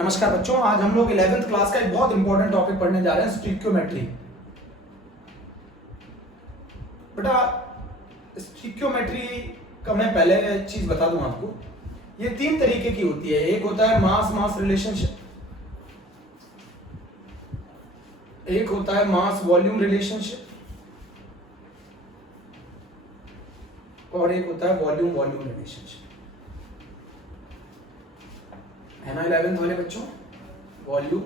नमस्कार बच्चों, आज हम लोग 11th क्लास का एक बहुत इंपॉर्टेंट टॉपिक पढ़ने जा रहे हैं, स्टिक्योमेट्री। बेटा, स्टिक्योमेट्री का मैं पहले एक चीज बता दूं आपको। ये तीन तरीके की होती है। एक होता है मास मास रिलेशनशिप, एक होता है मास वॉल्यूम रिलेशनशिप, और एक होता है वॉल्यूम वॉल्यूम रिलेशनशिप। है ना 11th वाले बच्चों? Volume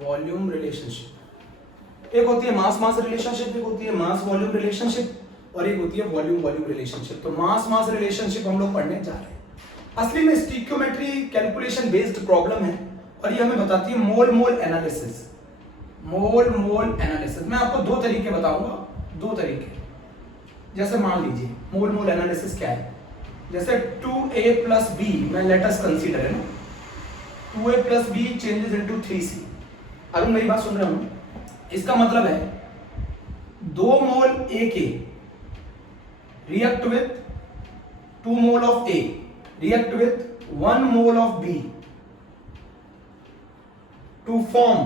volume relationship. एक होती है मास मास रिलेशनशिप, एक होती है मास वॉल्यूम रिलेशनशिप, और एक होती है वॉल्यूम वॉल्यूम रिलेशनशिप। तो मास मास रिलेशनशिप हम लोग पढ़ने जा रहे हैं। असली में स्टिक्योमेट्री कैलकुलेशन बेस्ड प्रॉब्लम है और ये हमें बताती है मोल मोल एनालिसिस। मोल मोल एनालिसिस मैं आपको दो तरीके बताऊंगा, दो तरीके। जैसे मान लीजिए मोल मोल एनालिसिस क्या है। जैसे 2a plus b, मैं लेटस कंसीडर है ना, 2a plus b changes into 3c। अगर मेरी बात सुन रहे हो, इसका मतलब है 2 मोल a के react with 2 mole of a react with 1 mole of b to form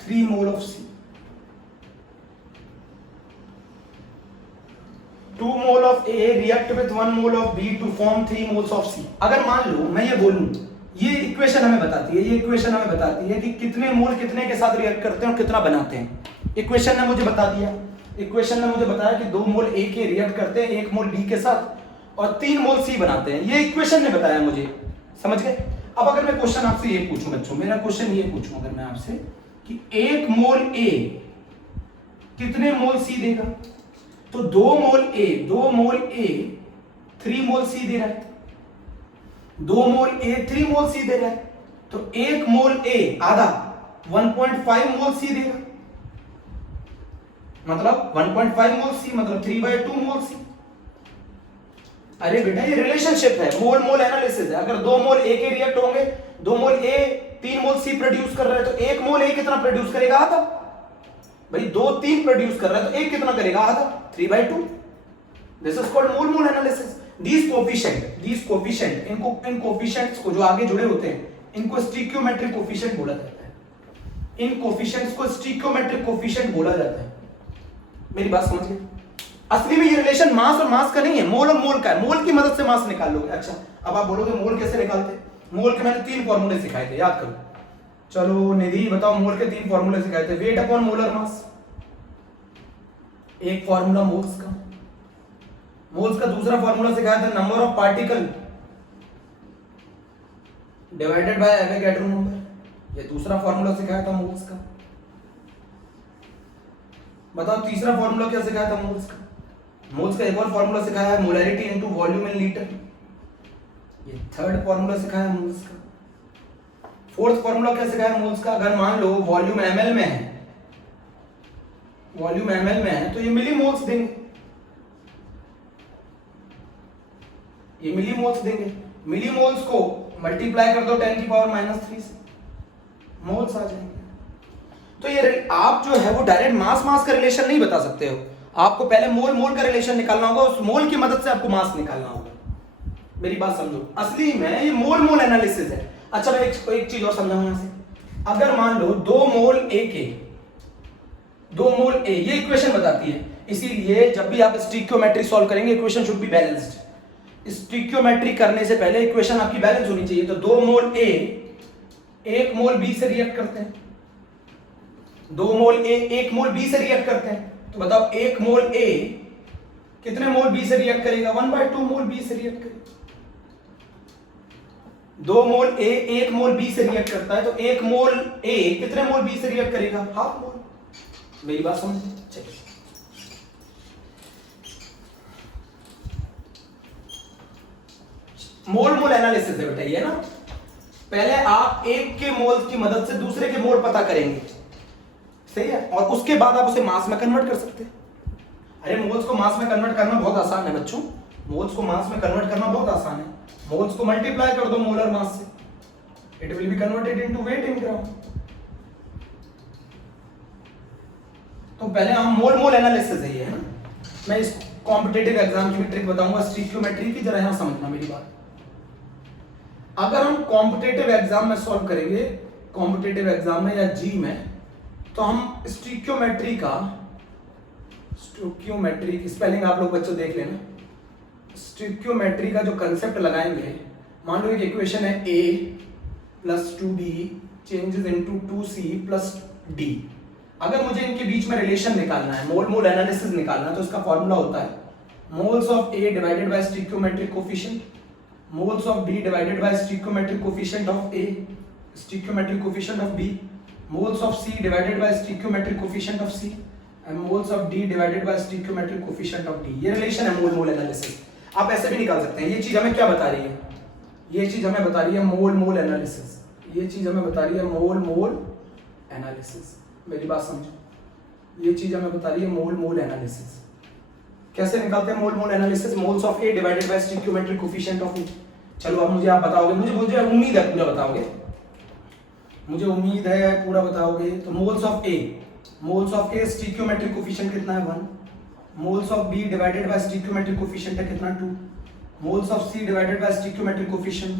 3 mole of c। 2 mole of A react with 1 mole of B to form 3 moles of C। अगर मान लो मैं ये बोलूं, ये इक्वेशन हमें बताती है, ये इक्वेशन हमें बताती है कि कितने मोल कितने के साथ रिएक्ट करते हैं और कितना बनाते हैं। इक्वेशन ने मुझे बता दिया, इक्वेशन ने मुझे बताया कि 2 मोल A के रिएक्ट करते हैं 1 मोल B के साथ और 3 मोल C बनाते हैं। ये इक्वेशन ने बताया मुझे, समझ गए? अब अगर मैं क्वेश्चन आपसे ये पूछूं बच्चों, मेरा क्वेश्चन ये पूछूं अगर मैं आपसे कि 1 मोल A कितने मोल C देगा, तो 2 मोल A 3 मोल C दे रहा है, 2 मोल A 3 मोल C दे रहा है, तो 1 मोल A आधा 1.5 मोल C देगा, मतलब 1.5 मोल C मतलब 3/2 मोल C। अरे बेटा, ये रिलेशनशिप है, मोल मोल एनालिसिस है। अगर 2 मोल A के रिएक्ट होंगे, 2 mole A 3 mole C produce कर रहा है, तो 1 मोल A कितना प्रोड्यूस करेगा? आधा। भाई 2 3 प्रोड्यूस कर रहा है तो 1 कितना करेगा? आधा, 3/2। This is called mole mole analysis. These coefficient इन कोफिशिएंट्स को जो आगे जुड़े होते हैं, इनको स्टिक्योमेट्रिक कोफिशिएंट बोला जाता है। इन कोफिशिएंट्स को स्टिक्योमेट्रिक कोफिशिएंट बोला जाता है। मेरी बात समझ गए? असली में ये रिलेशन मास और मास का नहीं है, मोल और मोल का है। मोल की मदद से मास निकाल लोगे। अच्छा, अब आप बोलोगे मोल कैसे निकालते? मोल के मैंने 3 फॉर्मूले सिखाए थे, याद करो। चलो निधि बताओ, मोल के 3 फॉर्मूले सिखाए थे। वेट अपॉन मोलर मास, एक फॉर्मूला मोल्स का। मोल्स का दूसरा फॉर्मूला सिखाया था number of particle divided by Avogadro number, ये दूसरा फॉर्मूला सिखाया था मोल्स का। बताओ तीसरा फॉर्मूला क्या सिखाया था मोल्स का? मोल्स का एक और फॉर्मूला सिखाया है, molarity into volume in litre, ये थर्ड फॉर्मूला सिखाया है मोल्स का। फोर्थ फॉर्मूला क्या सिखाया है मोल्स का? अगर मान लो वॉल्यूम ml में है, वॉल्यूम ml में है तो ये मिली मोल्स देंगे, ये मिली मोल्स देंगे। मिली मोल्स को मल्टीप्लाई कर दो 10⁻³ से, मोल्स आ जाएंगे। तो ये आप जो है वो डायरेक्ट मास मास का रिलेशन नहीं बता सकते हो, आपको पहले मोल मोल का रिलेशन निकालना होगा, उस मोल की मदद से आपको मास निकालना होगा। मेरी बात समझो, असली में ये मोल मोल एनालिसिस है। अच्छा, मैं एक चीज और समझाऊंगा यहां से। अगर मान लो 2 मोल A के 2 मोल A, ये इक्वेशन बताती है, इसीलिए जब भी आप स्टिक्योमेट्री सॉल्व करेंगे इक्वेशन शुड बी बैलेंस्ड। स्टिक्योमेट्री करने से पहले इक्वेशन आपकी बैलेंस होनी चाहिए। तो 2 मोल A 1 मोल B से रिएक्ट करते हैं, 2 मोल A 1 मोल B से रिएक्ट करते हैं, तो बताओ 1 मोल A कितने मोल B से रिएक्ट करेगा? 1/2 मोल B से रिएक्ट करेगा। 2 मोल A 1 मोल B से रिएक्ट करता है, तो 1 मोल A कितने मोल B से रिएक्ट करेगा? Half mole. मेरी बात समझिए? चलिए, मोल मोल एनालिसिस है बेटा ये ना। पहले आप एक के मोल की मदद से दूसरे के मोल पता करेंगे, सही है, और उसके बाद आप उसे मास में कन्वर्ट कर सकते हैं। अरे मोल्स को मास में कन्वर्ट करना बहुत आसान है बच्चों, मोल्स को मास में कन्वर्ट करना बहुत आसान है। मोल्स को मल्टीप्लाई कर दो मोलर मास से, it will be converted into weight in gram. तो पहले हम मोल मोल एनालिसिस है ये, है ना। मैं इस कॉम्पिटेटिव एग्जाम की भी ट्रिक बताऊंगा स्टीकियोमेट्री की, जरा यहां समझना मेरी बात। अगर हम कॉम्पिटेटिव एग्जाम में सॉल्व करेंगे, कॉम्पिटेटिव एग्जाम में या जी में, तो हम स्टीकियोमेट्री का, स्टीकियोमेट्री की स्पेलिंग आप लोग बच्चों देख लेना। स्टीकियोमेट्री का जो कंसेप्ट लगाएंगे, मान लो एक इक्वेशन है a plus 2b changes into 2c plus d। अगर मुझे इनके बीच में रिलेशन निकालना है, मोल मोल एनालिसिस निकालना है, तो इसका फॉर्मूला होता है moles of a divided by stoichiometric coefficient, moles of b divided by stoichiometric coefficient of a, stoichiometric coefficient of b, moles of C divided by stoichiometric coefficient of C and moles of D divided by stoichiometric coefficient of D। ये relation है मोल mole analysis. आप ऐसे भी निकाल सकते हैं। ये चीज हमें क्या बता रही है? ये चीज हमें बता रही है मोल मोल एनालिसिस। ये चीज हमें बता रही है मोल मोल एनालिसिस। मेरी बात समझो, ये चीज हमें बता रही है मोल मोल एनालिसिस। कैसे निकालते हैं mole mole analysis? Moles of A divided by stoichiometric coefficient of E। चलो अब मुझे आप बताओगे, मुझे उम्मीद है पूरा बताओगे, मुझे उम्मीद है पूरा बताओगे। तो moles of A stoichiometric coefficient कितना है 1, moles of B divided by stoichiometric coefficient है कितना 2, moles of C divided by stoichiometric coefficient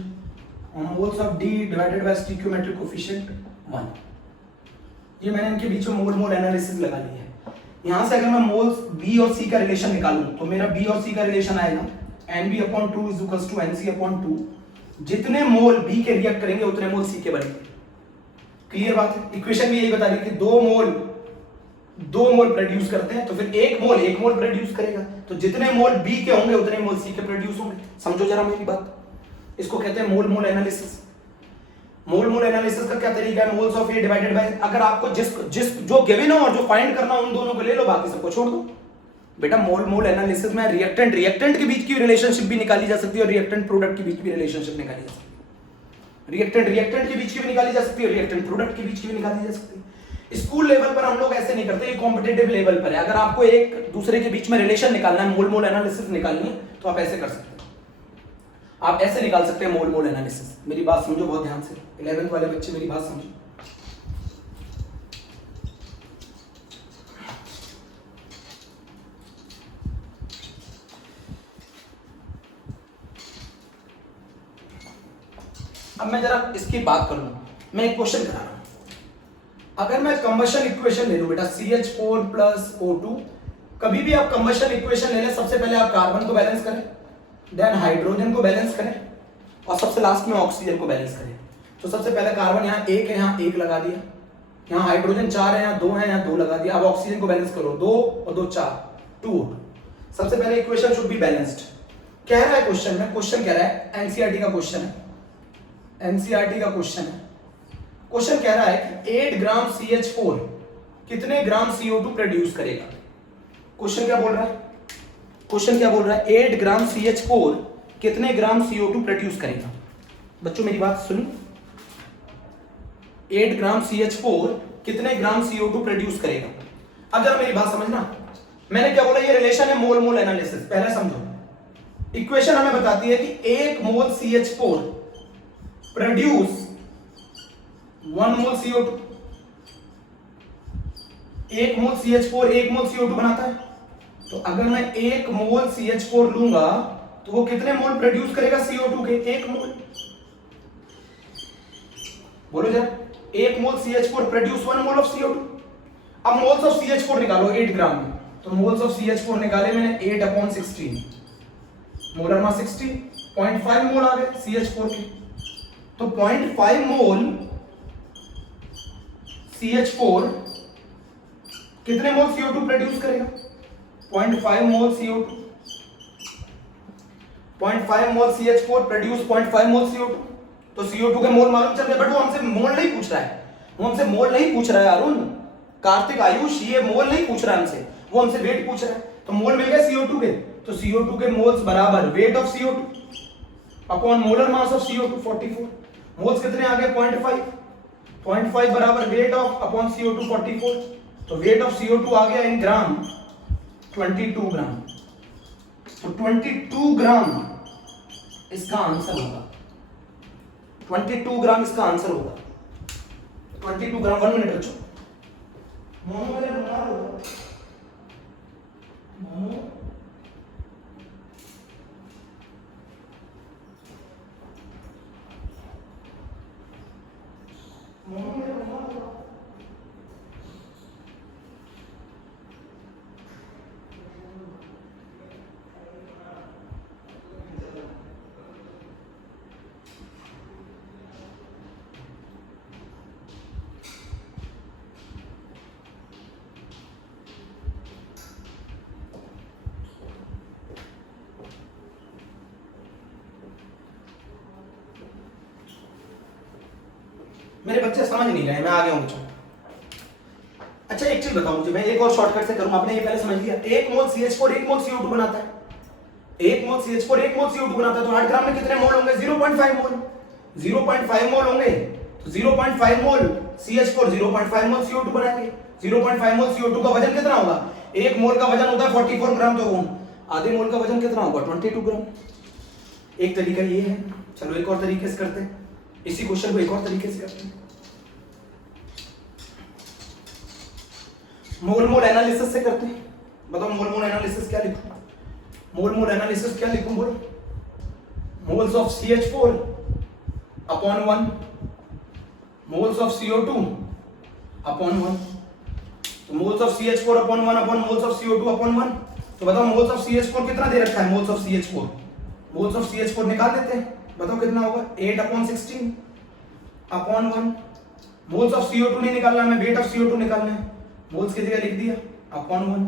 और moles of D divided by stoichiometric coefficient 1। ये मैंने इनके बीच में मोल मोल एनालिसिस लगा ली है। यहां से अगर मैं मोल्स बी और सी का रिलेशन निकालूं तो मेरा बी और सी का रिलेशन आएगा NB/2 = NC/2। जितने मोल बी के रिएक्ट करेंगे उतने मोल सी के बनेंगे। क्लियर बात है? इक्वेशन भी यही बता रही है कि दो मोल प्रोड्यूस करते हैं, तो फिर एक मोल प्रोड्यूस करेगा, तो जितने मोल बी के होंगे उतने मोल सी के प्रोड्यूस होंगे। समझो जरा मेरी बात। इसको कहते हैं मोल मोल एनालिसिस। मोल मोल एनालिसिस का क्या तरीका है? Moles of A divided by, अगर आपको जिस जो गिवन हो और जो फाइंड करना हो उन दोनों को ले लो, बाकी सबको छोड़ दो। बेटा मोल मोल एनालिसिस में रिएक्टेंट के बीच की रिलेशनशिप भी निकाली जा सकती है और रिएक्टेंट प्रोडक्ट के बीच भी रिलेशनशिप निकाली जा सकती है। रिएक्टेंट के बीच की भी निकाली जा सकती है, रिएक्टेंट प्रोडक्ट के बीच की भी निकाली जा सकती है। स्कूल लेवल पर हम लोग ऐसे नहीं करते, ये कॉम्पिटिटिव लेवल पर है। अगर आपको एक दूसरे के बीच में रिलेशन निकालना है, मोल मोल एनालिसिस निकालनी है, तो आप ऐसे कर सकते हैं। आप ऐसे निकाल सकते हैं मोल मोल एनालिसिस। मेरी बात समझो बहुत ध्यान से, 11th वाले बच्चे मेरी बात समझो। अब मैं जरा इसकी बात करूं, मैं एक क्वेश्चन करा रहा हूं। अगर मैं कंबशन इक्वेशन ले लूं बेटा CH4 + O2, कभी भी आप कंबशन इक्वेशन ले लें, सबसे पहले आप कार्बन को बैलेंस करें, देन हाइड्रोजन को बैलेंस करें और सबसे लास्ट में ऑक्सीजन को बैलेंस करें। तो सबसे पहले कार्बन यहाँ 1 है, यहाँ 1 लगा दिया, यहाँ हाइड्रोजन 4 है, यहाँ 2 है, यहाँ 2 लगा दिया। अब ऑक्सीजन को बैलेंस करो, 2 और 2 4, 2। सबसे पहले इक्वेशन शुड बी बैलेंस्ड। कह रहा है क्वेश्चन में, क्वेश्चन कह रहा है, एनसीईआरटी का क्वेश्चन है, एनसीईआरटी का क्वेश्चन है। क्वेश्चन कह रहा है कि 8 ग्राम CH4 कितने ग्राम CO2 प्रोड्यूस करेगा। क्वेश्चन क्या बोल रहा है? क्वेश्चन क्या बोल रहा है? 8 ग्राम CH4 कितने ग्राम CO2 प्रोड्यूस करेगा। बच्चों मेरी बात सुनो, 8 ग्राम CH4 कितने ग्राम CO2 प्रोड्यूस करेगा। अब जरा मेरी बात समझना, मैंने क्या बोला, ये रिलेशन है मोल मोल एनालिसिस। पहले समझो, इक्वेशन हमें बताती है कि 1 मोल CH4 प्रोड्यूस 1 मोल CO2। 1 मोल CH4 1 मोल CO2 बनाता है। तो अगर मैं 1 मोल CH4 लूंगा तो वो कितने मोल प्रोड्यूस करेगा CO2 के? 1 मोल। बोलो जरा, 1 मोल CH4 produce 1 mole of CO2। अब मोल्स ऑफ CH4 निकालो 8 ग्राम में, तो मोल्स ऑफ CH4 निकाले मैंने 8/16, मोलर मास 60, 0.5 मोल आ गए CH4 के। तो 0.5 मोल CH4 कितने मोल CO2 प्रोड्यूस करेगा? 0.5 मोल CO2, 0.5 मोल CH4 प्रोड्यूस 0.5 मोल CO2। तो CO2 के मोल मालूम चल गए, बट वो हमसे मोल नहीं पूछ रहा है, वो हमसे मोल नहीं पूछ रहा है अरुण, कार्तिक, आयुष, ये मोल नहीं पूछ रहा है हमसे, वो हमसे वेट पूछ रहा है। तो मोल मिल गए CO2 के, तो CO2 के मोल्स बराबर weight of CO2 upon molar mass of CO2 44। Moles कितने आ गए? 0.5 बराबर वेट ऑफ अपॉन CO2 44। तो वेट ऑफ CO2 आ गया इन ग्राम 22 ग्राम। तो 22 ग्राम इसका आंसर होगा, 22 ग्राम इसका आंसर होगा। 22 ग्राम, 1 मिनट बच्चों, मोनो मेरे बच्चे समझ नहीं रहे, मैं आ गया हूं बच्चों। अच्छा एक चीज बताओ मुझे, मैं एक और शॉर्टकट से करूं, आपने ये पहले समझ लिया। 1 मोल CH4 1 मोल CO2 बनाता है, 1 मोल CH4 1 मोल CO2 बनाता है, तो 8 ग्राम में कितने मोल होंगे? 0.5 मोल, 0.5 मोल होंगे, तो 0.5 मोल CH4 0.5 मोल CO2 बनाएंगे। 0.5 मोल CO2 का वजन कितना होगा? 1 मोल का वजन होता है 44 ग्राम, तो आधे मोल का वजन कितना होगा? 22 ग्राम। एक तरीका ये है। चलो एक और तरीके से करते हैं, इसी क्वेश्चन को एक और तरीके से करते हैं। मोल मोल एनालिसिस से करते हैं। बताओ मोल मोल एनालिसिस क्या लिखूं? मोल मोल एनालिसिस क्या लिखूं बोलो? Moles of CH4 upon 1, moles of CO2 upon 1। तो moles of CH4 upon 1 upon moles of CO2 upon 1। तो बताओ मोल्स ऑफ CH4 कितना दे रखा है? Moles of CH4, moles of CH4 निकाल देते हैं, बताओ कितना होगा? 8 upon 16 upon 1। Moles of CO2 नहीं निकालना है, वेट ऑफ CO2 निकालना है, मोल्स की जगह लिख दिया अपॉन 1।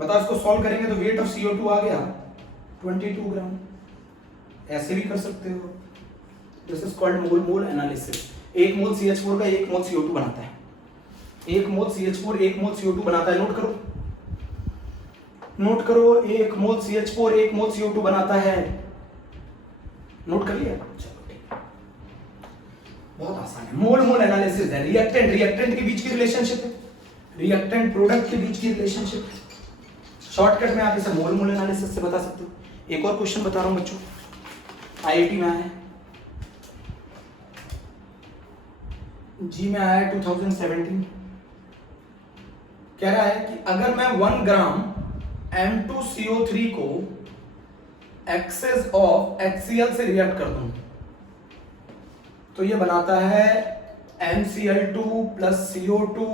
बताओ इसको सॉल्व करेंगे तो वेट ऑफ CO2 आ गया 22 ग्राम। ऐसे भी कर सकते हो, this is called mole mole analysis. 1 mole CH4 का 1 मोल CO2 बनाता है, 1 मोल CH4 1 मोल CO2 बनाता है। नोट करो, नोट करो, 1 मोल CH4 1 मोल CO2 बनाता है। नोट कर लिया? चलो ठीक, बहुत आसान है। मोल मोल एनालिसिस है, रिएक्टेंट रिएक्टेंट के बीच की रिलेशनशिप है, रिएक्टेंट प्रोडक्ट के बीच की रिलेशनशिप है। शॉर्टकट में आप इसे मोल मोल एनालिसिस से बता सकते हो। एक और क्वेश्चन बता रहा हूं बच्चों, IIT में आया है, जी में आया है 2017। कह रहा है कि अगर मैं 1 ग्राम M2CO3 को एक्सेस ऑफ HCl से रिएक्ट कर दूं तो ये बनाता है MCl2 plus CO2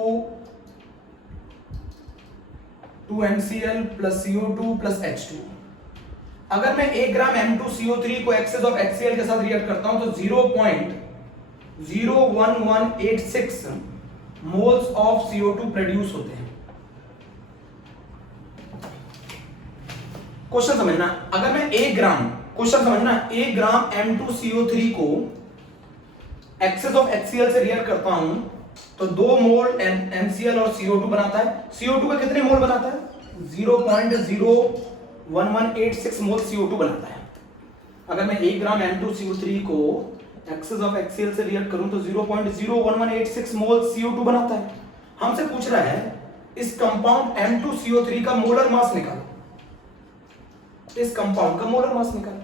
2MCl plus CO2 plus H2। अगर मैं 1 ग्राम M2CO3 को एक्सेस ऑफ HCl के साथ रिएक्ट करता हूं तो 0.01186 मोल्स ऑफ CO2 प्रोड्यूस होते हैं। क्वेश्चन समझना, अगर मैं 1 ग्राम, क्वेश्चन समझना, 1 ग्राम M2CO3 को एक्सेस ऑफ HCl से रिएक्ट करता हूं तो 2 मोल MCl और CO2 बनाता है। CO2 का कितने मोल बनाता है? 0.01186 मोल CO2 बनाता है। अगर मैं 1 ग्राम M2CO3 को एक्सेस ऑफ HCl से रिएक्ट करूं तो 0.01186 मोल CO2 बनाता है। हमसे पूछ रहा है इस कंपाउंड M2CO3 का मोलर मास निकालो, इस कंपाउंड का मोलर मास निकालो।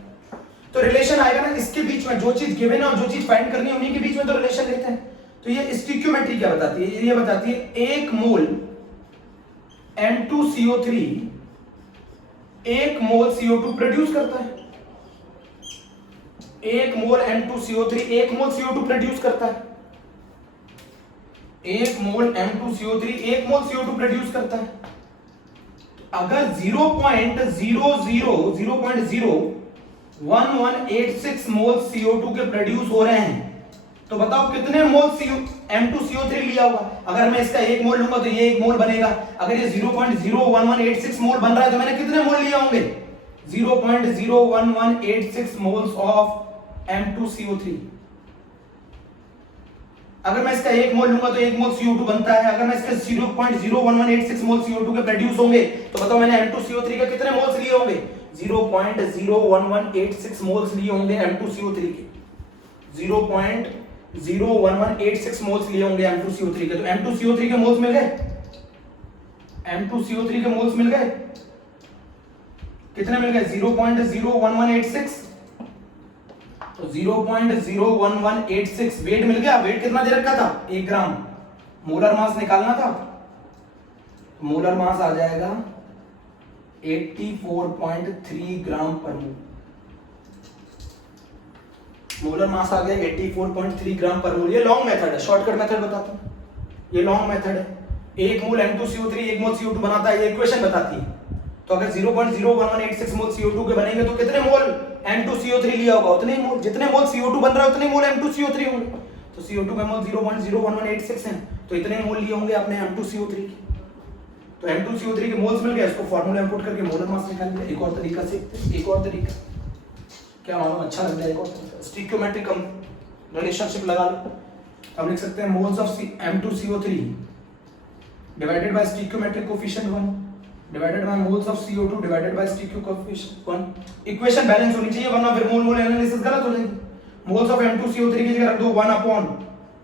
तो रिलेशन आएगा ना इसके बीच में, जो चीज गिवन है और जो चीज फाइंड करनी है उन्हीं के बीच में तो रिलेशन लेते हैं। तो ये स्टिक्योमेट्री क्या बताती है? ये बताती है 1 मोल M2CO3 1 मोल CO2 प्रोड्यूस करता है। 1 मोल M2CO3 1 मोल CO2 प्रोड्यूस करता है। 1 मोल M2CO3 1 मोल CO2 प्रोड्यूस करता है। अगर 0.01186 मोल CO2 के प्रोड्यूस हो रहे हैं तो बताओ कितने मोल M2CO3 लिया होगा? अगर मैं इसका 1 मोल लूंगा तो ये 1 मोल बनेगा। अगर ये 0.01186 मोल बन रहा है तो मैंने कितने मोल लिए होंगे? 0.01186 मोल्स ऑफ M2CO3। अगर मैं इसका 1 मोल लूंगा तो 1 मोल CO2 बनता है। अगर मैं इसके 0.01186 मोल CO2 के प्रोड्यूस होंगे तो बताओ मैंने M2CO3 के कितने मोल्स लिए होंगे? 0.01186 मोल्स लिए होंगे M2CO3 के। 0.01186 मोल्स लिए होंगे M2CO3 के। तो M2CO3 के मोल्स मिल गए, M2CO3 के मोल्स मिल गए। कितने मिल गए? 0.01186। तो 0.01186 वेट मिल गया। वेट कितना दे रखा था? 1 ग्राम। मोलर मास निकालना था, मोलर मास आ जाएगा 84.3 ग्राम पर मोल। मोलर मास आ गया 84.3 ग्राम पर मोल। ये लॉन्ग मेथड है, शॉर्टकट मेथड बताता हूँ, ये लॉन्ग मेथड है। एक मोल N2CO3 एक मोल CO2 बनाता है, ये इक्वेशन बताती है। तो अगर 0.01186 मोल CO2 के बनेंगे तो कितने मोल N2CO3 लिया होगा, उतने ही मोल, जितने मोल CO2 बन रहा है उतने मोल N2CO3 होंगे। तो CO2 के मोल 0.01186 हैं, तो इतने मोल लिए होंगे आपने M2CO3 के। तो M2CO3 के मोल्स मिल गए, इसको फार्मूला इंपुट करके मोलर मास निकाल लिया। एक और तरीका से, एक और तरीका, क्या मालूम अच्छा लग जाए, एक और स्टोइकियोमेट्रिक रिलेशनशिप लगा लो। अब लिख सकते हैं moles of M2CO3 divided by stoichiometric coefficient 1 divided by moles of CO2 divided by stoichio coefficient 1। Equation balance होनी चाहिए, वरना फिर मोल मोल एनालिसिस गलत हो जाएगी। मोल्स ऑफ M2CO3 की जगह रख दो 1 upon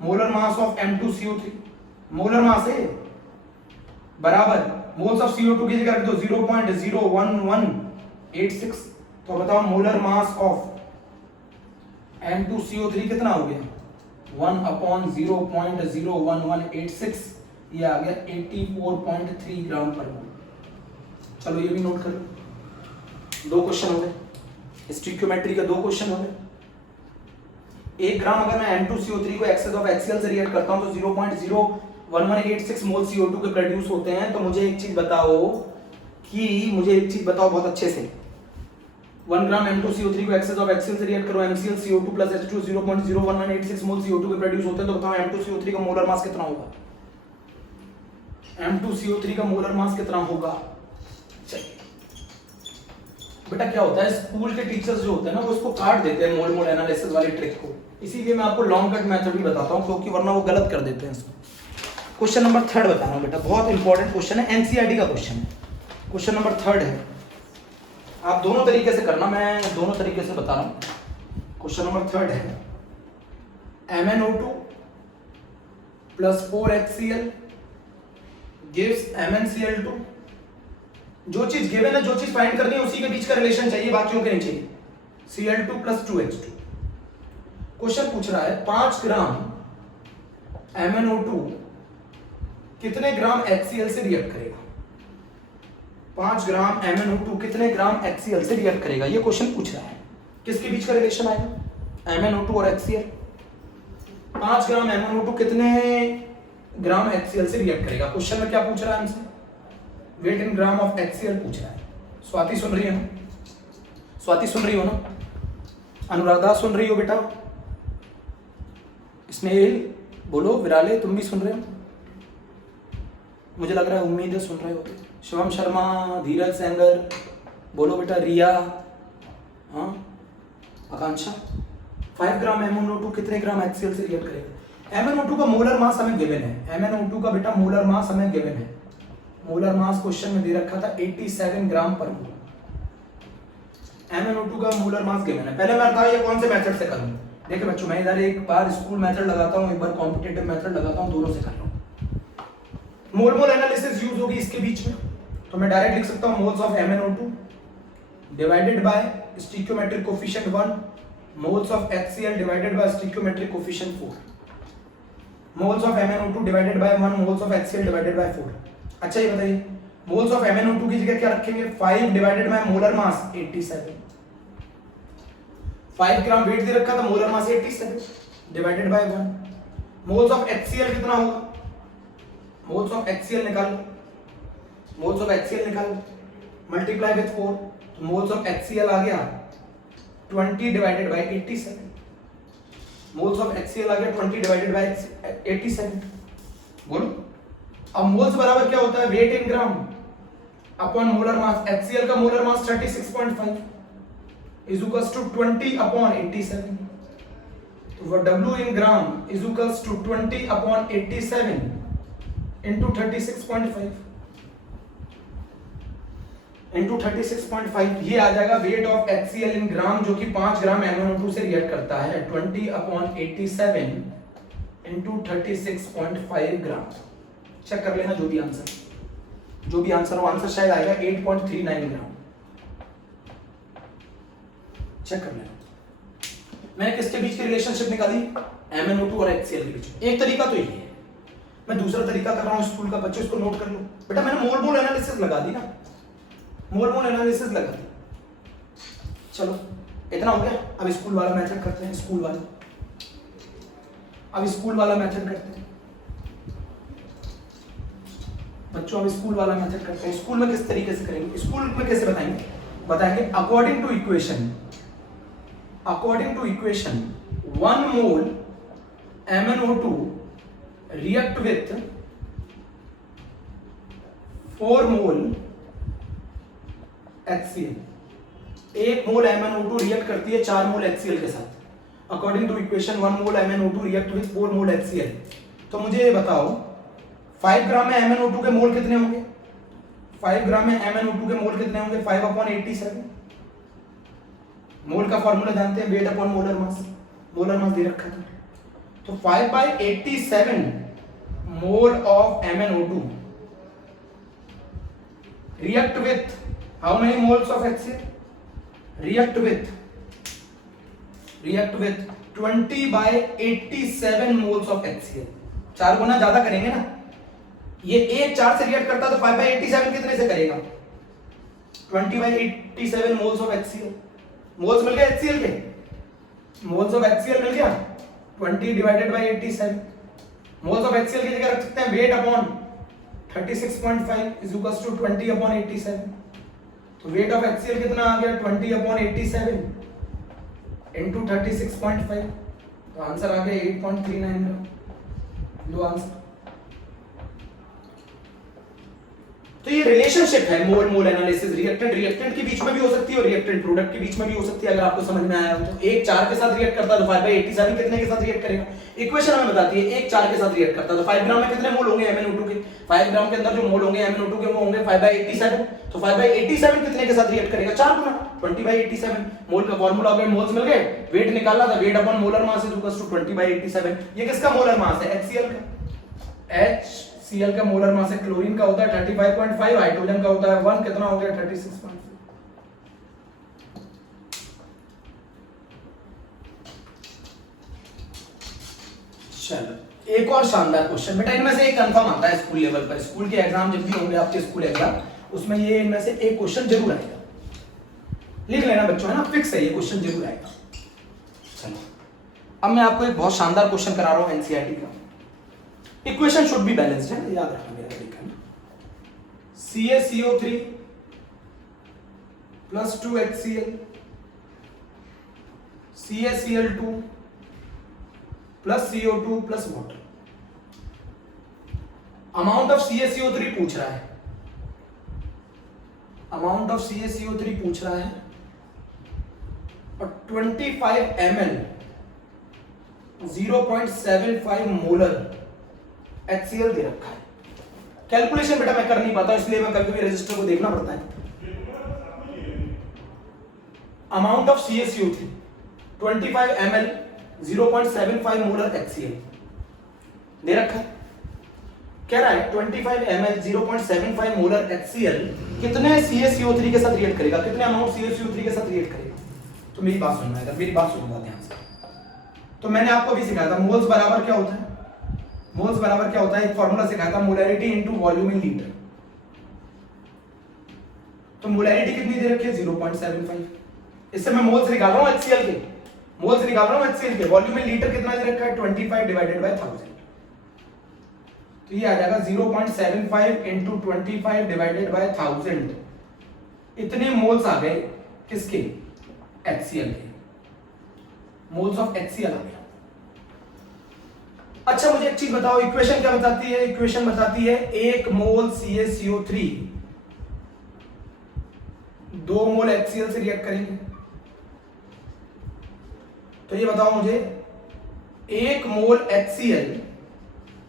molar mass of M2CO3, molar mass है, बराबर मोल्स ऑफ CO2 की जगह रख दो 0.01186। तो बताओ मोलर मास ऑफ M2CO3 कितना हो गया, 1 अपॉन 0.01186, ये आ गया 84.3 ग्राम पर मोल। चलो ये भी नोट कर लो, दो क्वेश्चन हो गए, स्टोइकियोमेट्री के दो क्वेश्चन हो गए। 1 ग्राम अगर मैं N2CO3 को एक्सेस ऑफ HCl से रिएक्ट करता हूं तो 0.01186 मोल CO2 के प्रोड्यूस होते हैं। तो मुझे एक चीज बताओ बहुत अच्छे से, 1 ग्राम M2CO3 को एक्सेस ऑफ HCl से रिएक्ट करो, MCl CO2 प्लस H2 0.01186 मोल CO2 के प्रोड्यूस होते हैं। तो बताओ M2CO3 का मोलर मास कितना होगा, M2CO3 का मोलर मास कितना होगा। चलिए बेटा, क्या होता है स्कूल के टीचर्स जो होते हैं ना वो उसको काट देते हैं मोल मोल एनालिसिस वाली ट्रिक को, इसीलिए मैं आपको लॉन्ग कट मेथड भी बताता हूं, क्योंकि वरना वो गलत कर देते हैं इसको। क्वेश्चन नंबर 3 बता रहा हूं बेटा, बहुत इंपॉर्टेंट क्वेश्चन है, एनसीईआरटी का क्वेश्चन है। क्वेश्चन नंबर 3 है, आप दोनों तरीके से करना, मैं दोनों तरीके से बता रहा हूं। क्वेश्चन नंबर 3 है MnO2 plus 4HCl gives MnCl2। जो चीज गिवन है, जो चीज फाइंड करनी है उसी के बीच का रिलेशन चाहिए, बाकियों के नहीं चाहिए। Cl2 plus 2H2। क्वेश्चन पूछ रहा है 5 ग्राम MnO2 कितने ग्राम HCl से रिएक्ट करेगा, 5 ग्राम MnO2 कितने ग्राम HCl से रिएक्ट करेगा, ये क्वेश्चन पूछ रहा है। किसके बीच का रिलेशन आएगा, MnO2 और HCl। 5 ग्राम MnO2 कितने ग्राम HCl से रिएक्ट करेगा। क्वेश्चन में क्या पूछ रहा है हमसे, weight in gram of HCl पूछ रहा है। स्वाति सुन रही है ना, स्वाति सुन रही हो ना, अनुराधा सुन रही हो बेटा, स्नेहिल बोलो, विराले तुम भी सुन रहे हो, मुझे लग रहा है, उम्मीद है सुन रहे हो। शिवम शर्मा, धीरज सेंगर बोलो बेटा, रिया, हाँ आकांक्षा। 5 ग्राम MnO2 कितने ग्राम HCl से रिएक्ट करेगा। MnO2 का मोलर मास हमें गिवन है, MnO2 का बेटा मोलर मास हमें गिवन है, मोलर मास क्वेश्चन में दे रखा था 87 ग्राम पर मोल। MnO2 का मोलर मास गिवन है। पहले मैं बताऊं ये कौन से मेथड से करूं। देखिए बच्चों, मैं इधर एक बार स्कूल मेथड लगाता हूं, एक बार कॉम्पिटिटिव मेथड लगाता हूं, दोनों से कर रहा हूं। मोल मोल एनालिसिस यूज होगी इसके बीच में, तो मैं डायरेक्ट लिख सकता हूं moles of MnO2 divided by stoichiometric coefficient 1 moles of HCl divided by stoichiometric coefficient 4, moles of MnO2 divided by 1 moles of HCl divided bye 4। अच्छा ये बताइए, मोल्स ऑफ MnO2 की जगह क्या रखेंगे, 5 divided by molar mass 87। 5 gram weight दे रखा था, molar mass 87 divided by 1। Moles of HCl कितना होगा, मोल्स ऑफ HCl निकाल लो, मोल्स ऑफ HCl निकाल लो, मल्टीप्लाई विद 4, तो मोल्स ऑफ HCl आ गया 20 divided by 87। Moles of HCl आ गया 20 डिवाइडेड बाय 87। बोलो अब मोल्स बराबर क्या होता है, weight in gram upon molar mass. HCl का molar mass 36.5 is equals to 20 upon 87। तो W in gram is equals to 20 upon 87 into 36.5 into 36.5, ये आ जाएगा weight of HCl in gram, जो कि 5 ग्राम MnO2 से रिएक्ट करता है। 20 अपॉन 87 इनटू 36.5 ग्राम। चेक कर लेना जो भी आंसर हो, आंसर शायद आएगा 8.39 ग्राम। चेक कर लेना। मैंने किसके बीच की रिलेशनशिप निकाली, MnO2 और HCl के बीच। एक तरीका तो ये है, मैं दूसरा तरीका कर रहा हूं स्कूल का, बच्चों इसको नोट कर लो बेटा। मैंने मोल मोल एनालिसिस लगा दी ना, मोल मोल एनालिसिस लगा दी। चलो इतना हो गया। अब स्कूल वाला मेथड करते हैं, स्कूल वाला, अब स्कूल वाला मेथड करते हैं बच्चों, अब स्कूल वाला मेथड करते हैं। स्कूल में किस तरीके से करेंगे, स्कूल में कैसे बताएंगे according to equation 1 mole MnO2 react with 4 mole HCl। 1 mole MnO2 react करती है 4 मोल HCl के साथ। According to equation 1 mole MnO2 react with 4 mole HCl। तो मुझे ये बताओ 5 ग्राम में MnO2 के मोल कितने होंगे, 5 ग्राम में MnO2 के मोल कितने होंगे, 5/87। मोल का फॉर्मूला जानते हैं, weight upon molar mass, molar mass दे रखा था। तो 5/87 mole of MnO2 react with how many moles of HCl, react with 20/87 moles of HCl। 4 गुना ज्यादा करेंगे ना, ये एक 4 से रिएक्ट करता तो 5/87 कितने से करेगा, 20/87 मोल्स ऑफ HCl। मोल्स मिल गए HCl के, मोल्स ऑफ HCl मिल गया, 20/87 मोल्स ऑफ HCl की जगह रख सकते हैं weight upon 36.5 is equals to 20/87। तो वेट ऑफ HCl कितना आ गया, 20/87 इनटू 36.5। तो आंसर आ गया 8.39 ग्राम। लो आंसर। तो ये रिलेशनशिप है मोल मोल एनालिसिस, रिएक्टेंट के बीच में भी हो सकती है और रिएक्टेंट प्रोडक्ट के बीच में भी हो सकती है। अगर आपको समझ में आया हो तो एक 4 के साथ रिएक्ट करता है तो 5/87 कितने के साथ रिएक्ट करेगा, इक्वेशन हमें बताती है। एक 4 के साथ रिएक्ट करता है तो 5 ग्राम में कितने मोल होंगे MnO2 के, 5 ग्राम के अंदर जो मोल होंगे MnO2 के वो होंगे 5/87। तो 5/87 कितने के साथ रिएक्ट करेगा, 4 गुना 20/87। मोल का फार्मूला अगर मोल्स मिल गए, वेट निकालना था, weight upon molar mass is equals to 20/87। ये किसका मोलर मास है, HCl का। HCl का मोलर मास है, क्लोरीन का होता है 35.5, हाइड्रोजन का होता है 1, कितना हो गया 36.5। चलो एक और शानदार क्वेश्चन बेटा, इनमें से एक कंफर्म आता है स्कूल लेवल पर, स्कूल के एग्जाम जब भी होंगे आपके स्कूल एग्जाम, उसमें ये इनमें से एक क्वेश्चन जरूर आएगा, लिख लेना बच्चों, है ना, फिक्स है ये क्वेश्चन जरूर आएगा। चलो अब मैं आपको एक बहुत शानदार क्वेश्चन करा रहा हूं एनसीईआरटी का। इक्वेशन शुड बी बैलेंस्ड है, याद रखना मेरा तरीका। CaCO3 plus 2HCl CaCl2 plus CO2 plus water. Amount of CaCO3 पूछ रहा है, अमाउंट ऑफ CaCO3 पूछ रहा है और 25 ml 0.75 मोलर HCl दे रखा है। कैलकुलेशन बेटा मैं कर नहीं पाता, इसलिए मैं कभी भी रजिस्टर को देखना पड़ता है। Amount of CaCO3 25 ml 0.75 molar HCl दे रखा है। कह रहा है 25 ml 0.75 मोलर HCl कितने CaCO3 के साथ रिएक्ट करेगा, कितने अमाउंट CaCO3 के साथ रिएक्ट करेगा। तो मेरी बात सुनना है, मेरी बात सुनना ध्यान से। तो मैंने आपको भी सिखाया था मोल्स बराबर क्या होता है, मोल्स बराबर क्या होता है, एक फॉर्मूला सिखाया था, molarity into volume in litre. तो मोलैरिटी कितनी दे रखी है 0.75, इससे मैं मोल्स निकाल रहा हूं HCl के, मोल्स निकाल रहा हूं HCl के। वॉल्यूम इन लीटर कितना दे रखा है 25/1000। तो ये आ जाएगा 0.75 इनटू 25/1000। इतने मोल्स आ गए किसके, HCl के, मोल्स ऑफ HCl आ गया। अच्छा मुझे एक चीज बताओ, इक्वेशन क्या बताती है, इक्वेशन बताती है 1 मोल CaCO3 2 मोल HCl से रिएक्ट करेंगे। तो ये बताओ मुझे 1 मोल HCl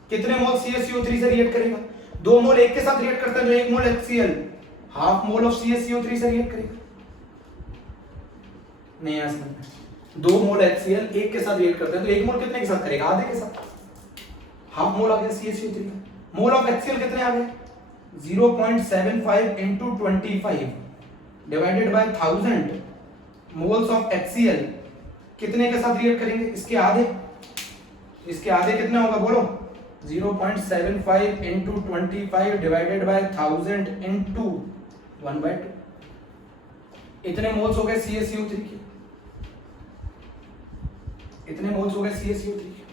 कितने मोल CaCO3 से रिएक्ट करेगा, 2 मोल एक के साथ रिएक्ट करता है तो 1 मोल HCl half mole of CaCO3 से रिएक्ट करेगा। नहीं ऐसा नहीं, 2 मोल HCl एक के साथ रिएक्ट करता है तो 1 मोल कितने के साथ करेगा, आधे के साथ, हाफ मोल आ गया CaCO3 का। मोल ऑफ HCl कितने आ गए 0.75 into 25 divided by 1000 moles of HCl कितने के साथ रिएक्ट करेंगे, इसके आधे, इसके आधे कितना होगा बोलो, 0.75 इनटू 25 डिवाइडेड बाय 1000 इनटू 1/2। इतने मोल्स हो गए CaCO3 के। इतने मोल्स हो गए CaCO3 के।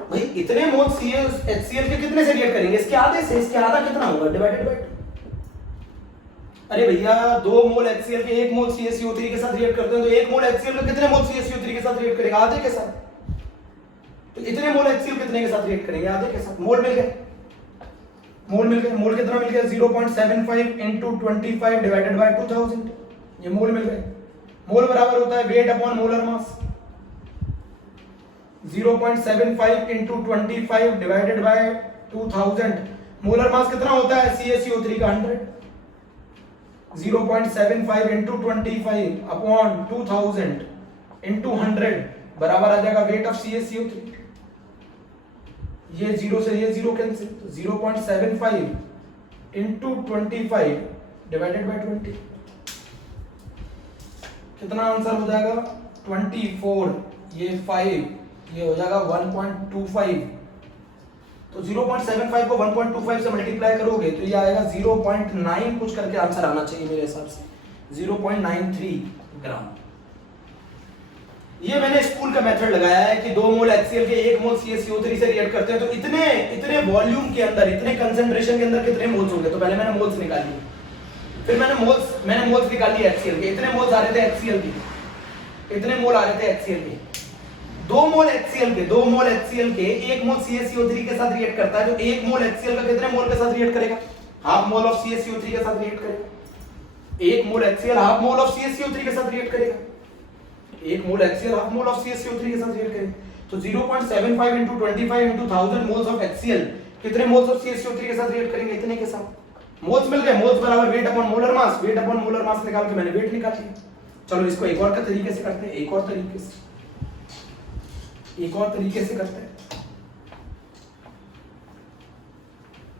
भाई इतने मोल HCl के कितने से रिएक्ट करेंगे? इसके आधे से। इसके आधा कितना होगा? Divided by 2। अरे भैया 2 मोल HCl के 1 मोल CaCO3 के साथ रिएक्ट करते हैं तो 1 मोल HCl का कितने मोल CaCO3 के साथ रिएक्ट करेगा? आधे के साथ। तो इतने मोल HCl कितने के साथ रिएक्ट करेंगे? आधे के साथ। मोल मिल गए। मोल मिल गए। मोल कितना मिल गया? 0.75 into 25 डिवाइडेड बाय 2000। ये मोल मिल गए। मोल बराबर होता है wait upon molar mass. 0.75 into 25 divided by 2000। Molar mass कितना होता है CaCO3 का? 100। 0.75 into 25 अपॉन 2000 into 100 बराबर आ जाएगा वेट ऑफ CaCO3। ये 0 से ये 0 कैंसिल, तो 0.75 into 25 डिवाइडेड बाय 20 कितना आंसर हो जाएगा? 24। ये 5, ये हो जाएगा 1.25। तो 0.75 को 1.25 से मल्टीप्लाई करोगे तो ये आएगा 0.9 कुछ करके आंसर आना चाहिए मेरे हिसाब से, 0.93 ग्राम। ये मैंने स्कूल का मेथड लगाया है कि 2 मोल HCl के 1 मोल CaCO3 से रिएक्ट करते हैं तो इतने वॉल्यूम के अंदर, इतने कंसंट्रेशन के अंदर कितने मोल्स होंगे। तो पहले मैंने मोल्स निकाल लिए, फिर मैंने मोल्स निकाल लिए HCl के। इतने मोल्स आ रहे थे HCl के, इतने मोल आ रहे थे HCl के। 2 मोल HCl के 1 मोल CaCO3 के साथ रिएक्ट करता है। तो 1 मोल HCl का कितने मोल के साथ रिएक्ट करेगा? हाफ मोल ऑफ CaCO3 के साथ रिएक्ट करेगा। 1 मोल HCl half mole of CaCO3 के साथ रिएक्ट करेगा। 1 मोल HCl half mole of CaCO3 के साथ रिएक्ट करेगा। तो 0.75 into 25 into 1000 moles of HCl कितने मोल्स ऑफ CaCO3 के साथ रिएक्ट करेंगे? इतने के साथ। मोल्स मिल गए। मोल्स बराबर वेट अपॉन मोलर मास। वेट अपॉन मोलर मास निकाल के मैंने वेट निकाल लिया। चलो इसको एक और तरीके से करते हैं, एक और तरीके से करते हैं।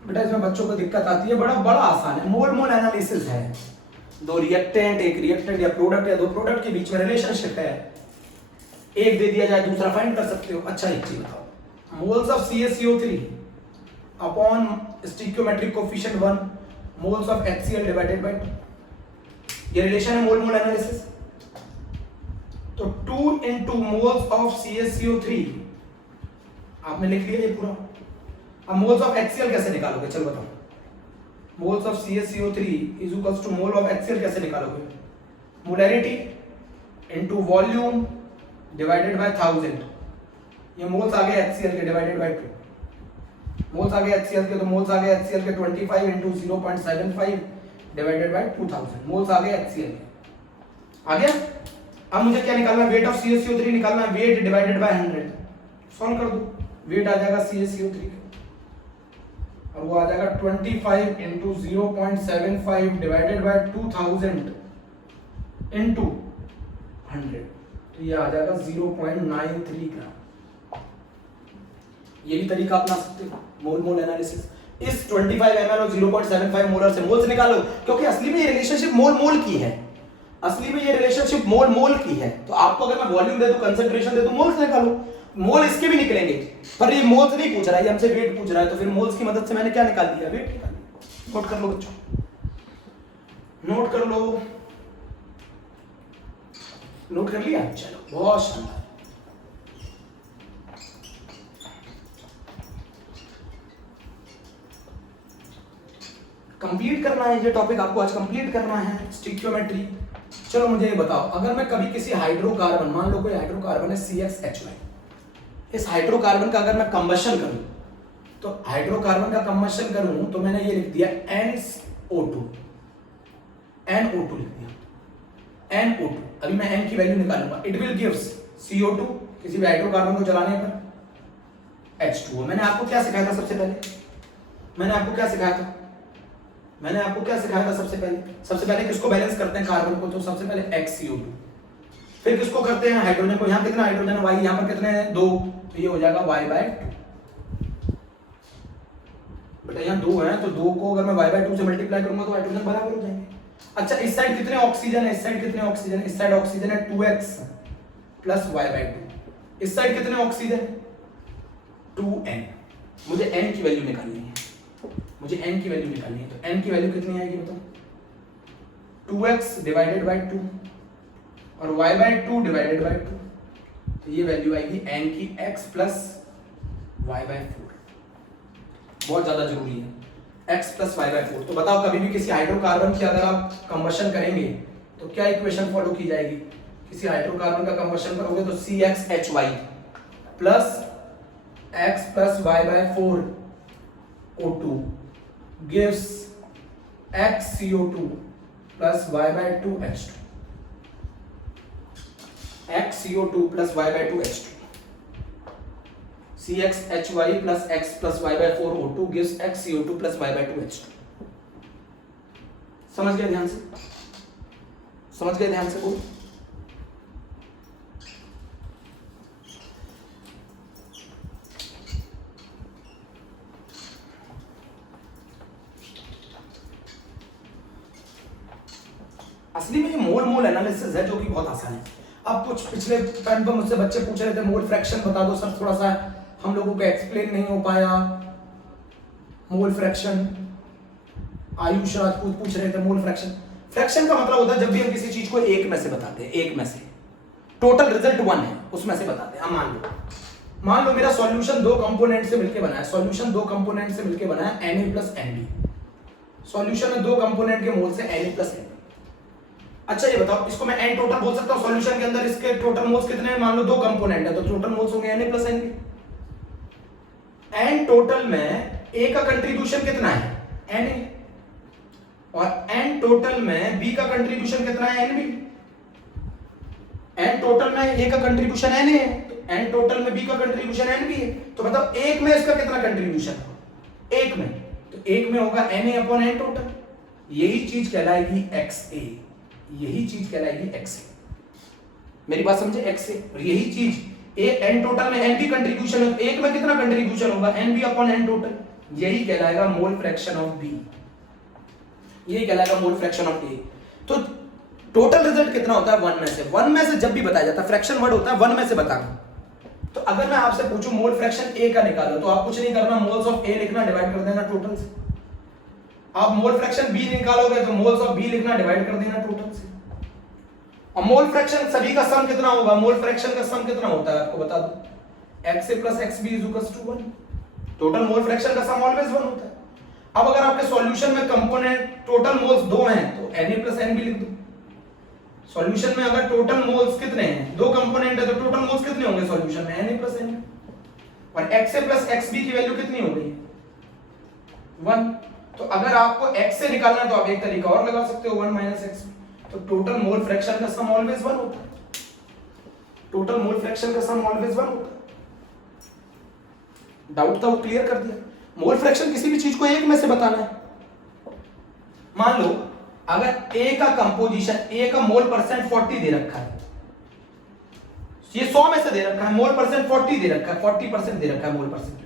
बेटा इसमें बच्चों को दिक्कत आती है, बड़ा आसान है। मोल एनालिसिस है। 2 रिएक्टेंट, एक रिएक्टेंट या प्रोडक्ट या 2 प्रोडक्ट के बीच में रिलेशनशिप है, एक दे दिया जाए दूसरा फाइंड कर सकते हो। अच्छा एक चीज बताओ, moles of CaCO3 upon stoichiometric coefficient 1 moles of HCl divided by 2। ये रिलेशन है मोल एनालिसिस। तो 2 into मोल्स ऑफ CaCO3 आपने लिख लिया ये पूरा। अब मोल्स ऑफ HCl कैसे निकालोगे? चलो बताओ। Moles of CaCO3 is equals to mole of HCl कैसे निकालोगे? Molarity into volume divided by 1000। ये मोल्स आ गए HCl के डिवाइडेड बाय 2। मोल्स आ गए HCl के, तो मोल्स आ गए HCl के 25 into 0.75 डिवाइडेड बाय 2000। मोल्स आ गए HCl के। आ गया? अब मुझे क्या निकालना है? वेट ऑफ CaCO3 निकालना है। वेट डिवाइडेड बाय 100 सॉल्व कर दो। वेट आ जाएगा CaCO3 और वो आ जाएगा 25 into 0.75 डिवाइडेड बाय 2000 into 100। तो ये आ जाएगा 0.93 ग्राम। ये भी तरीका अपना सकते हो मोल एनालिसिस। इस 25 ml और 0.75 मोलर से मोल्स निकालो, क्योंकि असली में ये रिलेशनशिप मोल की है। असली में ये रिलेशनशिप मोल की है। तो आपको अगर मैं वॉल्यूम दे दूं, कंसंट्रेशन दे दूं, मोल्स निकालो। मोल इसके भी निकलेंगे, पर ये मोल्स नहीं पूछ रहा है, ये हमसे वेट पूछ रहा है। तो फिर मोल्स की मदद से मैंने क्या निकाल दिया? वेट निकाल दिया। नोट कर लो बच्चों, नोट कर लो। नोट कर लिया? चलो बहुत शानदार। कंप्लीट करना है ये टॉपिक, आपको आज कंप्लीट करना है स्टिक्योमेट्री। चलो मुझे ये बताओ, अगर मैं कभी किसी हाइड्रोकार्बन, मान लो कोई हाइड्रोकार्बन है CXH9, इस हाइड्रोकार्बन का अगर मैं कंबशन करूं, तो हाइड्रोकार्बन का कंबशन करूं तो मैंने ये लिख दिया NO2 लिख दिया NO2। अभी मैं N की वैल्यू निकालूंगा। इट विल गिव्स CO2 किसी भी हाइड्रोकार्बन को जलाने पर H2O। मैंने आपको क्या सिखाया था सबसे पहले? मैंने आपको क्या सिखाया था सबसे पहले किसको बैलेंस करते हैं? कार्बन को। तो सबसे पहले XCO2, फिर किसको करते हैं? हाइड्रोजन को। यहां कितना हाइड्रोजन है? Y। यहां पर कितने हैं? 2। तो ये हो जाएगा Y/2। बेटा यहां 2 हैं, तो 2 को अगर मैं Y/2 से मल्टीप्लाई करूंगा तो हाइड्रोजन बराबर हो जाएंगे। अच्छा इस साइड कितने ऑक्सीजन है? इस साइड कितने ऑक्सीजन है? इस साइड ऑक्सीजन है 2x प्लस Y/2। इस साइड कितने ऑक्सीजन? 2n। मुझे n की वैल्यू निकालनी है, तो n की वैल्यू कितनी आएगी बताओ? 2x डिवाइडेड बाय 2 और y/2 डिवाइडेड बाय 2। तो ये वैल्यू आएगी n की x प्लस वाई बाय 4, बहुत ज्यादा जरूरी है, x प्लस वाई बाय 4। तो बताओ कभी भी किसी हाइड्रोकार्बन की अगर आप कंबशन करेंगे तो क्या इक्वेशन फॉलो की जाएगी? किसी हाइड्रोकार्बन का कंबशन करोगे तो CxHy plus x plus y by 4 O2 gives XCO2 plus y by 2 H2, XCO2 plus y by 2 H2, CxHy plus x plus y by 4 O2 gives XCO2 plus y by 2 H2। समझ गए ध्यान से? समझ गए ध्यान से? बोल। असली में ये मोल मोल एनालिसिस है जो कि बहुत आसान है। अब कुछ पिछले टाइम पर मुझसे बच्चे पूछ रहे थे मोल फ्रैक्शन बता दो सर, थोड़ा सा हम लोगों को एक्सप्लेन नहीं हो पाया मोल फ्रैक्शन। आयुष राजपूत पूछ रहे थे मोल फ्रैक्शन। फ्रैक्शन का मतलब होता है जब भी हम किसी चीज को एक में से बताते हैं, एक में से टोटल रिजल्ट 1 है उसमें से बताते हैं। अब मान लो मेरा सॉल्यूशन दो कंपोनेंट से मिलकर बना है, सॉल्यूशन दो कंपोनेंट से मिलकर बना है Na प्लस Nb। सॉल्यूशन में दो कंपोनेंट के मोल से Na प्लस Nb। अच्छा ये बताओ, इसको मैं n टोटल बोल सकता हूं? सॉल्यूशन के अंदर इसके टोटल मोल्स कितने हैं? मान लो दो कंपोनेंट है तो टोटल मोल्स होंगे Na plus Nb। n total में A का कंट्रीब्यूशन कितना है? Na। और n टोटल में B का कंट्रीब्यूशन कितना है? Nb। n टोटल में A का कंट्रीब्यूशन Na है तो n टोटल में B का कंट्रीब्यूशन Nb है। तो मतलब एक में इसका कितना कंट्रीब्यूशन होगा? एक में, तो एक में होगा Na अपॉन n टोटल। यही चीज कहलाएगी XA, यही चीज कहलाएगी XA। मेरी बात समझे? XA। और यही चीज n टोटल में Nb कंट्रीब्यूशन है, एक में कितना कंट्रीब्यूशन होगा? Nb upon n total. यही कहलाएगा मोल फ्रैक्शन ऑफ B, यही कहलाएगा मोल फ्रैक्शन ऑफ A। तो टोटल रिजल्ट कितना होता है? 1 में से। 1 में से जब भी बताया जाता है, फ्रैक्शन वर्ड होता है 1 में से बताना। तो अगर मैं आपसे पूछूं मोल फ्रैक्शन A का निकालो तो आप कुछ नहीं करना, मोल्स ऑफ A लिखना, डिवाइड कर देना टोटल से। आप मोल फ्रैक्शन B निकालोगे तो मोल्स ऑफ B लिखना, डिवाइड कर देना टोटल से। और मोल फ्रैक्शन सभी का सम कितना होगा? मोल फ्रैक्शन का सम कितना होता है आपको बता दो, XA plus XB is equal to 1। Total mole fraction का सम ऑलवेज 1 होता है। अब अगर आपके सॉल्यूशन में कंपोनेंट टोटल मोल्स 2 हैं तो Na प्लस Nb लिख दो। सॉल्यूशन में अगर टोटल मोल्स कितने हैं? दो कंपोनेंट है तो टोटल मोल्स कितने होंगे सॉल्यूशन में? Na plus Nb। और XA प्लस XB की वैल्यू कितनी हो गई? 1। तो अगर आपको x से निकालना है तो आप एक तरीका और लगा सकते हो 1 माइनस एक्स। तो टोटल मोल फ्रैक्शन का सम ऑलवेज 1 होता है, टोटल मोल फ्रैक्शन का सम ऑलवेज 1 होता है। डाउट था वो क्लियर कर दिया। मोल फ्रैक्शन किसी भी चीज को एक में से बताना है। मान लो अगर A का कंपोजिशन, A का मोल परसेंट 40 दे रखा है, ये 100 में से दे रखा है, मोल परसेंट 40 दे रखा है, 40% दे रखा है मोल परसेंट,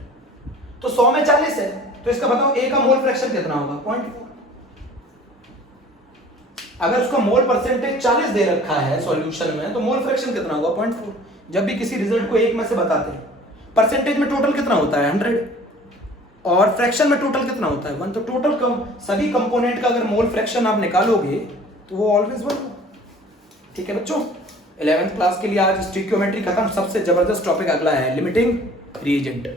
तो 100 में 40 है, तो इसका बताओ A का मोल फ्रैक्शन कितना होगा? 0.4। अगर उसका मोल परसेंटेज 40 दे रखा है सॉल्यूशन में तो मोल फ्रैक्शन कितना होगा? 0.4। जब भी किसी रिजल्ट को एक में से बताते हैं, परसेंटेज में टोटल कितना होता है? 100, और फ्रैक्शन में टोटल कितना होता है? 1। तो टोटल सभी कंपोनेंट का अगर मोल फ्रैक्शन आप निकालोगे तो वो ऑलवेज 1 होगा। ठीक है बच्चों, 11th क्लास के लिए आज स्टिक्योमेट्री खत्म। सबसे जबरदस्त टॉपिक अगला है लिमिटिंग रिएजेंट।